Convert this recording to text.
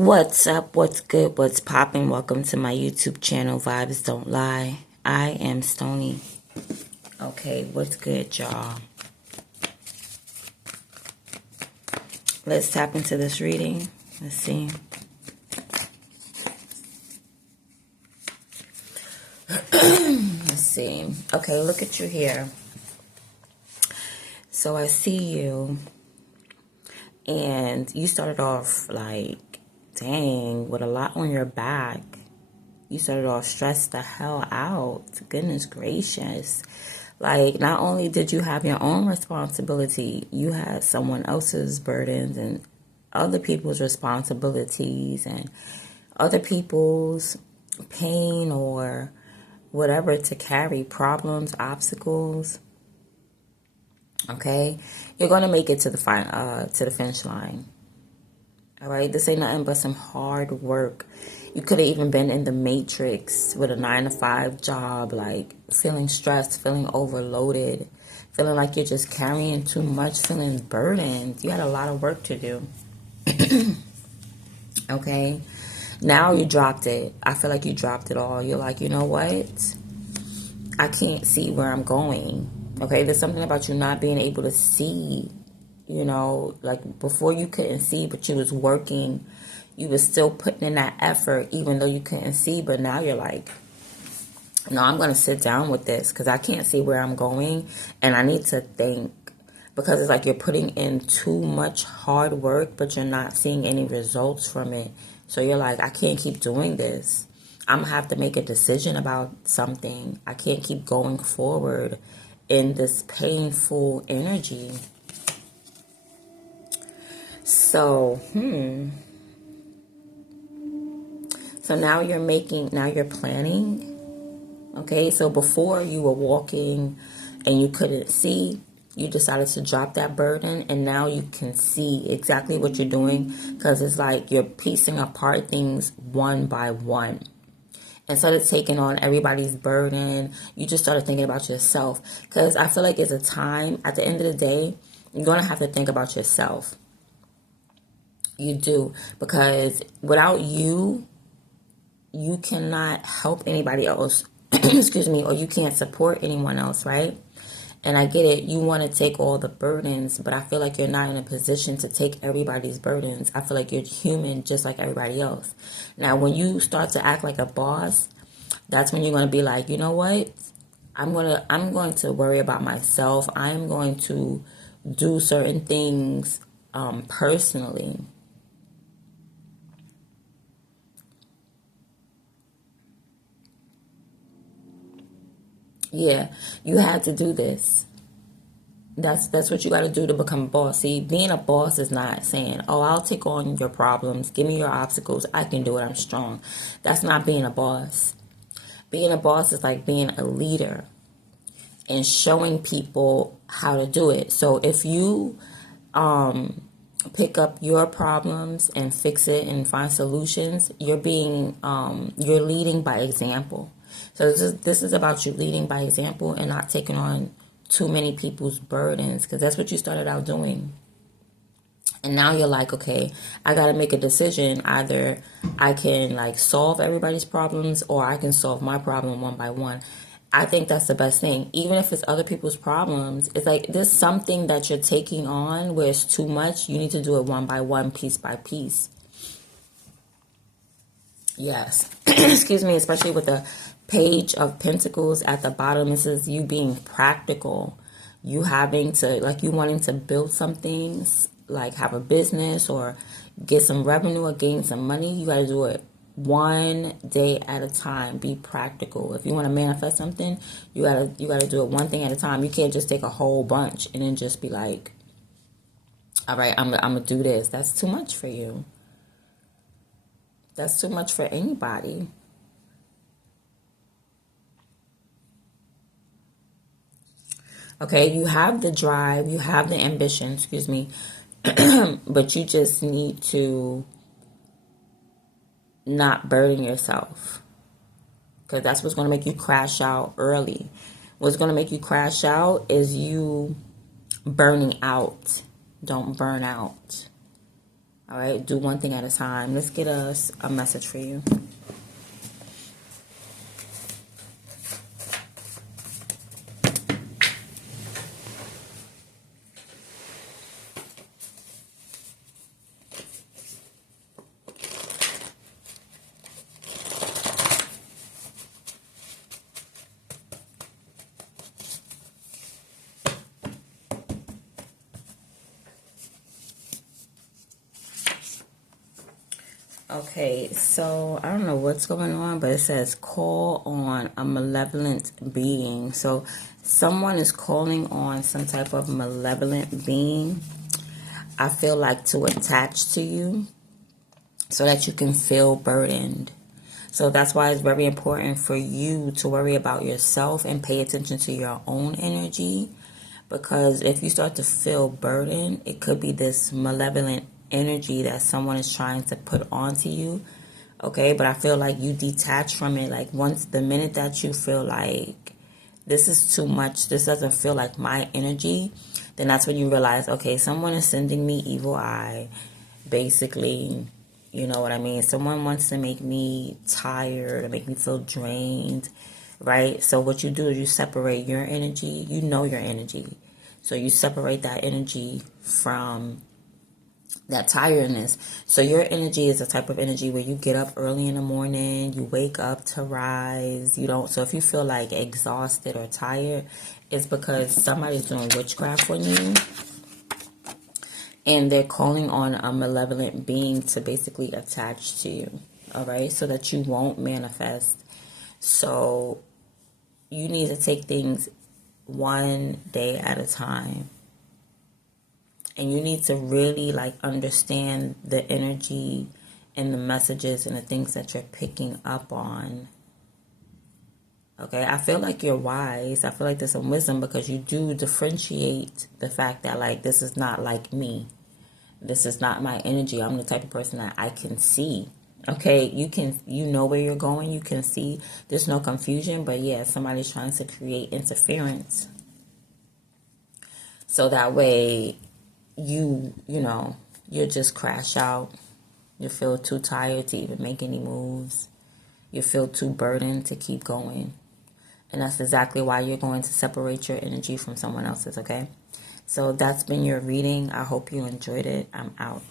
What's up? What's good? What's popping? Welcome to my YouTube channel, Vibes Don't Lie. I am Stony. Okay, what's good, y'all? Let's tap into this reading. Let's see. Let's see. Okay, look at you here. So I see you, and you started off like, dang, with a lot on your back. You started off stressed the hell out. Goodness gracious. Like, not only did you have your own responsibility, you had someone else's burdens and other people's responsibilities and other people's pain or whatever to carry, problems, obstacles. Okay? You're going to make it to the finish line. All right, this ain't nothing but some hard work. You could have even been in the matrix with a 9-to-5 job, like feeling stressed, feeling overloaded, feeling like you're just carrying too much, feeling burdened. You had a lot of work to do. Okay, now you dropped it. I feel like you dropped it all. You're like, you know what? I can't see where I'm going. Okay, there's something about you not being able to see. You know, like before you couldn't see, but you was working. You was still putting in that effort, even though you couldn't see. But now you're like, no, I'm going to sit down with this because I can't see where I'm going. And I need to think, because it's like you're putting in too much hard work, but you're not seeing any results from it. So you're like, I can't keep doing this. I'm going to have to make a decision about something. I can't keep going forward in this painful energy. So, So now you're planning. Okay, so before you were walking and you couldn't see, you decided to drop that burden, and now you can see exactly what you're doing, because it's like you're piecing apart things one by one. Instead of taking on everybody's burden, you just started thinking about yourself. Because I feel like it's a time, at the end of the day, you're going to have to think about yourself. You do, because without you, you cannot help anybody else, excuse me, or you can't support anyone else, right? And I get it, you want to take all the burdens, but I feel like you're not in a position to take everybody's burdens. I feel like you're human just like everybody else. Now, when you start to act like a boss, that's when you're going to be like, you know what? I'm going to worry about myself. I'm going to do certain things personally. Yeah, you had to do this. That's what you got to do to become a boss. See, being a boss is not saying, oh, I'll take on your problems. Give me your obstacles. I can do it. I'm strong. That's not being a boss. Being a boss is like being a leader and showing people how to do it. So if you pick up your problems and fix it and find solutions, you're leading by example. So this is about you leading by example and not taking on too many people's burdens, because that's what you started out doing. And now you're like, okay, I got to make a decision. Either I can like solve everybody's problems, or I can solve my problem one by one. I think that's the best thing. Even if it's other people's problems, it's like there's something that you're taking on where it's too much. You need to do it one by one, piece by piece. Yes. Excuse me, especially with the Page of Pentacles at the bottom. This is you being practical. You having to, like, you wanting to build something, like have a business or get some revenue or gain some money. You got to do it one day at a time. Be practical. If you want to manifest something, you gotta do it one thing at a time. You can't just take a whole bunch and then just be like, all right, I'm gonna do this. That's too much for you. That's too much for anybody. Okay, you have the drive, you have the ambition, excuse me, but you just need to not burden yourself, because that's what's going to make you crash out early. What's going to make you crash out is you burning out. Don't burn out. All right, do one thing at a time. Let's get a message for you. Okay, so I don't know what's going on, but it says call on a malevolent being. So someone is calling on some type of malevolent being, I feel like, to attach to you so that you can feel burdened. So that's why it's very important for you to worry about yourself and pay attention to your own energy. Because if you start to feel burdened, it could be this malevolent energy that someone is trying to put onto you. Okay, but I feel like you detach from it. Like once the minute that you feel like this is too much, this doesn't feel like my energy, then that's when you realize, okay, someone is sending me evil eye. Basically, you know what I mean? Someone wants to make me tired or make me feel drained, right? So what you do is you separate your energy. You know your energy. So you separate that energy from that tiredness. So your energy is a type of energy where you get up early in the morning, you wake up to rise. You don't. So if you feel like exhausted or tired, it's because somebody's doing witchcraft on you. And they're calling on a malevolent being to basically attach to you. All right. So that you won't manifest. So you need to take things one day at a time. And you need to really like understand the energy and the messages and the things that you're picking up on. Okay, I feel like you're wise. I feel like there's some wisdom because you do differentiate the fact that like this is not like me. This is not my energy. I'm the type of person that I can see. Okay, you know where you're going. You can see. There's no confusion, but yeah, somebody's trying to create interference. So that way you just crash out. You feel too tired to even make any moves. You feel too burdened to keep going. And that's exactly why you're going to separate your energy from someone else's, okay? So that's been your reading. I hope you enjoyed it. I'm out.